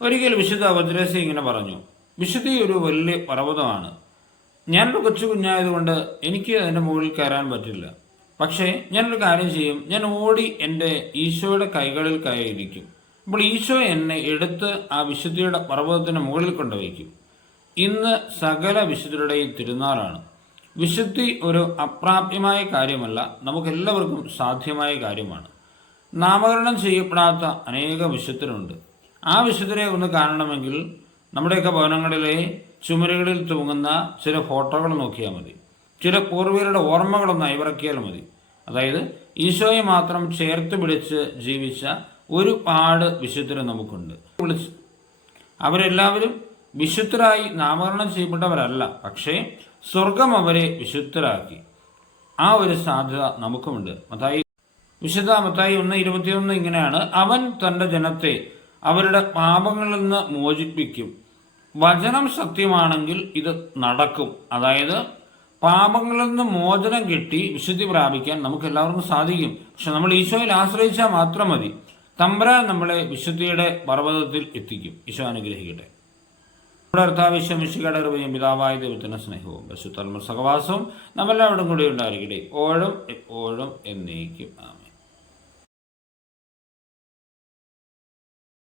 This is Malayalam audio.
ഒരിക്കൽ വിശുദ്ധ വജ്രേസി ഇങ്ങനെ പറഞ്ഞു, വിശുദ്ധി ഒരു വലിയ പർവ്വതമാണ്. ഞാനൊരു കൊച്ചു കുഞ്ഞായതുകൊണ്ട് എനിക്ക് അതിൻ്റെ മുകളിൽ കയറാൻ പറ്റില്ല. പക്ഷേ ഞാനൊരു കാര്യം ചെയ്യും, ഞാൻ ഓടി എൻ്റെ ഈശോയുടെ കൈകളിൽ കയറിയിരിക്കും. അപ്പോൾ ഈശോ എന്നെ എടുത്ത് ആ വിശുദ്ധിയുടെ പർവ്വതത്തിന് മുകളിൽ കൊണ്ടുവയ്ക്കും. ഇന്ന് സകല വിശുദ്ധരുടെയും തിരുനാളാണ്. വിശുദ്ധി ഒരു അപ്രാപ്യമായ കാര്യമല്ല, നമുക്കെല്ലാവർക്കും സാധ്യമായ കാര്യമാണ്. നാമകരണം ചെയ്യപ്പെടാത്ത അനേക വിശുദ്ധരുണ്ട്. ആ വിശുദ്ധരെ ഒന്ന് കാണണമെങ്കിൽ നമ്മുടെയൊക്കെ ഭവനങ്ങളിലെ ചുമരുകളിൽ തൂങ്ങുന്ന ചില ഫോട്ടോകൾ നോക്കിയാൽ മതി. ചില പൂർവികരുടെ ഓർമ്മകളൊന്ന് അയവിറക്കിയാൽ മതി. അതായത് ഈശോയെ മാത്രം ചേർത്ത് പിടിച്ച് ജീവിച്ച ഒരുപാട് വിശുദ്ധർ നമുക്കുണ്ട്. അവരെല്ലാവരും വിശുദ്ധരായി നാമകരണം ചെയ്യപ്പെട്ടവരല്ല, പക്ഷേ സ്വർഗം അവരെ വിശുദ്ധരാക്കി. ആ ഒരു സാധ്യത നമുക്കുമുണ്ട്. വിശുദ്ധ മത്തായി 1:21 ഇങ്ങനെയാണ്, അവൻ തൻ്റെ ജനത്തെ അവരുടെ പാപങ്ങളിൽ നിന്ന് മോചിപ്പിക്കും. വചനം സത്യമാണെങ്കിൽ ഇത് നടക്കും. അതായത് പാപങ്ങളിൽ നിന്ന് മോചനം കിട്ടി വിശുദ്ധി പ്രാപിക്കാൻ നമുക്ക് എല്ലാവർക്കും സാധിക്കും. പക്ഷെ നമ്മൾ ഈശോയിൽ ആശ്രയിച്ചാൽ മാത്രം മതി. തമ്പുരാൻ നമ്മളെ വിശുദ്ധിയുടെ പർവ്വതത്തിൽ എത്തിക്കും. ഈശോ അനുഗ്രഹിക്കട്ടെ. നമ്മുടെ കർത്താവിശ്വമിശിഹായുടെ കൃപയും പിതാവായ ദൈവത്തിന്റെ സ്നേഹവും പരിശുദ്ധാത്മാവിന്റെ സഹവാസവും നമ്മളെല്ലാവരും കൂടി ഉണ്ടായിരിക്കട്ടെ, എപ്പോഴും എപ്പോഴും എന്നേക്കും. ആമേൻ.